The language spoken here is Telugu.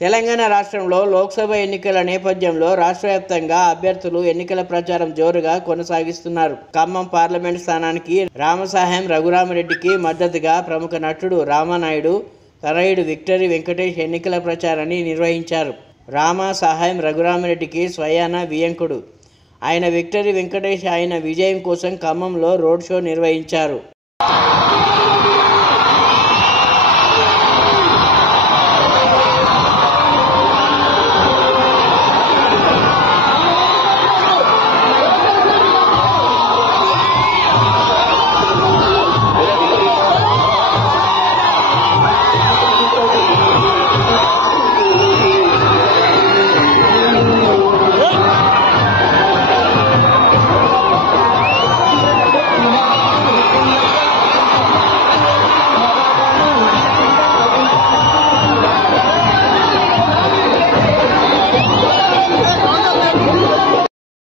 తెలంగాణ రాష్ట్రంలో లోక్సభ ఎన్నికల నేపథ్యంలో రాష్ట్ర వ్యాప్తంగా అభ్యర్థులు ఎన్నికల ప్రచారం జోరుగా కొనసాగిస్తున్నారు. ఖమ్మం పార్లమెంట్ స్థానానికి రామసాహెం రఘురామిరెడ్డికి మద్దతుగా ప్రముఖ నటుడు రామానాయుడు తనయుడు విక్టరీ వెంకటేష్ ఎన్నికల ప్రచారాన్ని నిర్వహించారు. రామసాహెం రఘురామిరెడ్డికి స్వయాన వియంకుడు. ఆయన విక్టరీ వెంకటేష్ ఆయన విజయం కోసం ఖమ్మంలో రోడ్ షో నిర్వహించారు.